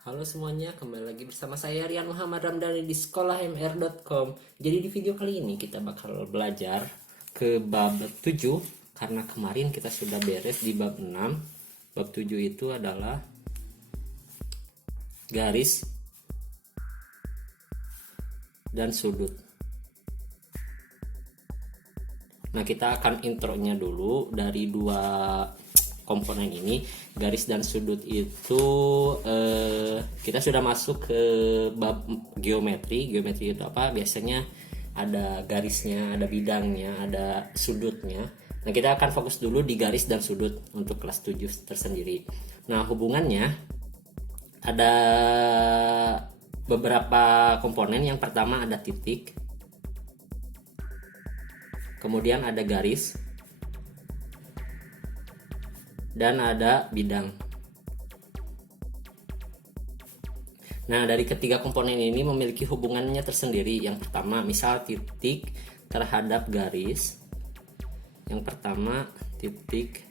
Halo semuanya, kembali lagi bersama saya Rian Muhammad Ramdhani di sekolahmr.com. Jadi di video kali ini kita bakal belajar ke bab 7 karena kemarin kita sudah beres di bab 6. Bab 7 itu adalah garis dan sudut. Nah, kita akan intronya dulu dari dua komponen ini. Garis dan sudut itu kita sudah masuk ke bab geometri. Geometri itu apa? Biasanya ada garisnya, ada bidangnya, ada sudutnya. Nah, kita akan fokus dulu di garis dan sudut untuk kelas 7 tersendiri. Nah, hubungannya ada beberapa komponen. Yang pertama ada titik, kemudian ada garis, dan ada bidang. Nah, dari ketiga komponen ini memiliki hubungannya tersendiri. Yang pertama, misal titik terhadap garis. Yang pertama, titik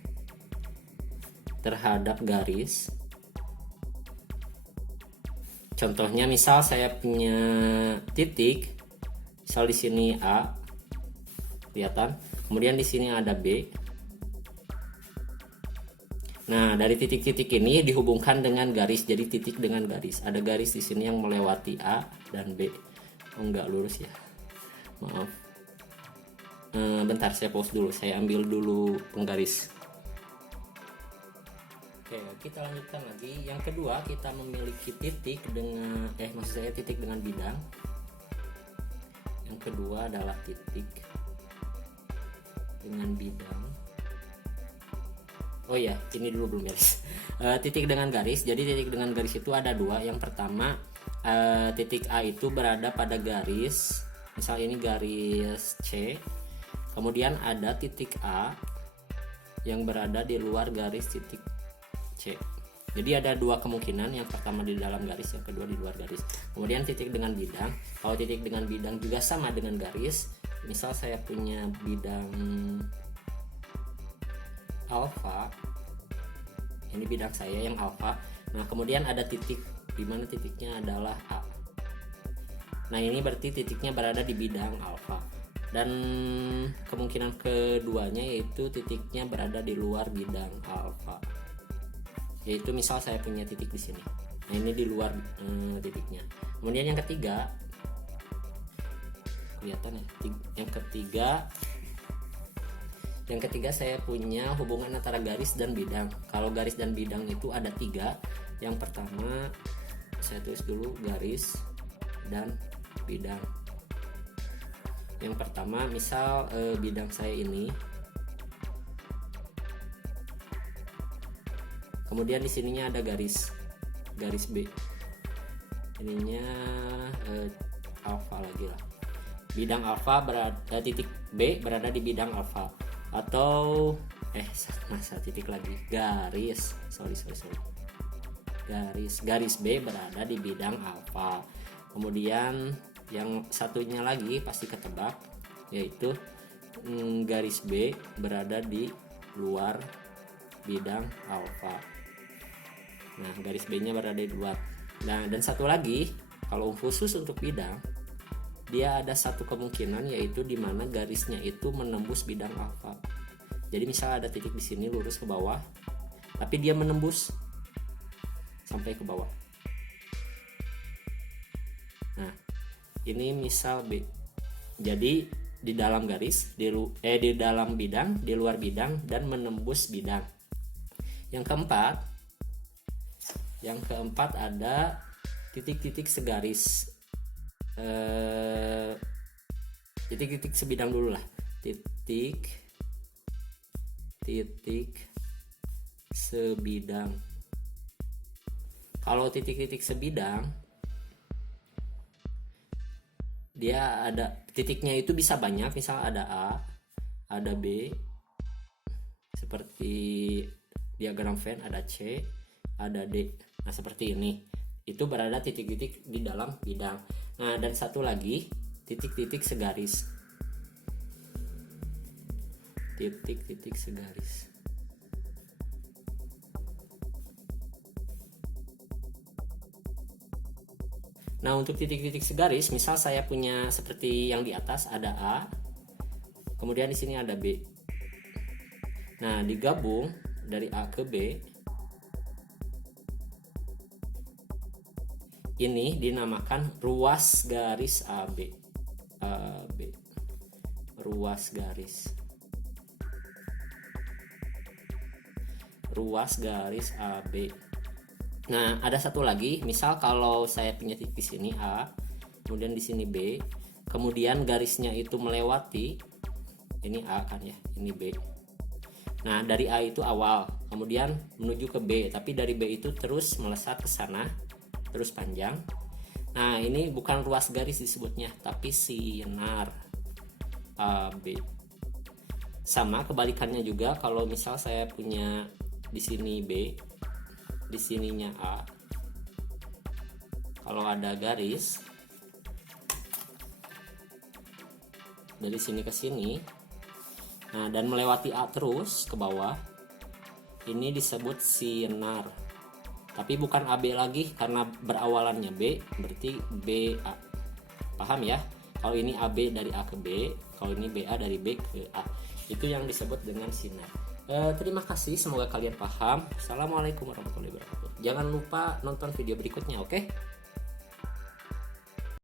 terhadap garis. Contohnya, misal saya punya titik, misal di sini A, kelihatan. Kemudian di sini ada B. Nah, dari titik-titik ini dihubungkan dengan garis. Jadi titik dengan garis. Ada garis di sini yang melewati A dan B. Oh, enggak lurus ya. Maaf. Bentar, saya pause dulu. Saya ambil dulu penggaris. Oke, kita lanjutkan lagi. Yang kedua, kita memiliki titik dengan maksud saya titik dengan bidang. Yang kedua adalah titik dengan bidang. Oh ya, ini dulu belum beres. Titik dengan garis. Jadi titik dengan garis itu ada dua. Yang pertama, titik A itu berada pada garis. Misal ini garis C. Kemudian ada titik A yang berada di luar garis titik C. Jadi ada dua kemungkinan. Yang pertama di dalam garis, yang kedua di luar garis. Kemudian titik dengan bidang. Kalau titik dengan bidang juga sama dengan garis. Misal saya punya bidang alfa, ini bidang saya yang alfa. Nah, kemudian ada titik di mana titiknya adalah A. Nah, ini berarti titiknya berada di bidang alfa. Dan kemungkinan keduanya yaitu titiknya berada di luar bidang alfa. Yaitu misal saya punya titik di sini. Nah, ini di luar titiknya. Kemudian yang ketiga, kelihatan ya? Yang ketiga saya punya hubungan antara garis dan bidang. Kalau garis dan bidang itu ada tiga. Yang pertama saya tulis dulu garis dan bidang. Yang pertama misal bidang saya ini. Kemudian di sininya ada garis B. Ininya alfa lagi lah. Bidang alfa berada titik B berada di bidang alfa. Atau titik lagi, garis garis B berada di bidang alfa. Kemudian yang satunya lagi pasti ketebak, yaitu garis B berada di luar bidang alfa. Nah, garis B nya berada di luar. Nah, dan satu lagi, kalau khusus untuk bidang, dia ada satu kemungkinan, yaitu di mana garisnya itu menembus bidang alfa. Jadi misal ada titik di sini lurus ke bawah, tapi dia menembus sampai ke bawah. Nah, ini misal B. Jadi di dalam garis, di dalam bidang, di luar bidang, dan menembus bidang. Yang keempat ada titik-titik segaris. Titik-titik sebidang dulu lah. Titik sebidang. Kalau titik-titik sebidang, dia ada titiknya itu bisa banyak. Misal ada A, ada B, seperti diagram Venn, ada C, ada D. Nah, seperti ini. Itu berada titik-titik di dalam bidang. Nah, dan satu lagi, titik-titik segaris. Titik-titik segaris. Nah, untuk titik-titik segaris, misal saya punya seperti yang di atas ada A, kemudian di sini ada B. Nah, digabung dari A ke B, ini dinamakan ruas garis AB. AB. Ruas garis. Ruas garis AB. Nah, ada satu lagi, misal kalau saya punya titik di sini A, kemudian di sini B, kemudian garisnya itu melewati ini A kan ya, ini B. Nah, dari A itu awal, kemudian menuju ke B, tapi dari B itu terus melesat ke sana, terus panjang. Nah, ini bukan ruas garis disebutnya, tapi sinar AB. Sama kebalikannya juga, kalau misal saya punya di sini B, di sininya A, kalau ada garis dari sini ke sini, nah dan melewati A terus ke bawah, ini disebut sinar. Tapi bukan AB lagi karena berawalannya B, berarti BA. Paham ya? Kalau ini AB dari A ke B, kalau ini BA dari B ke A. Itu yang disebut dengan sinar. Terima kasih, semoga kalian paham. Assalamualaikum warahmatullahi wabarakatuh. Jangan lupa nonton video berikutnya, oke?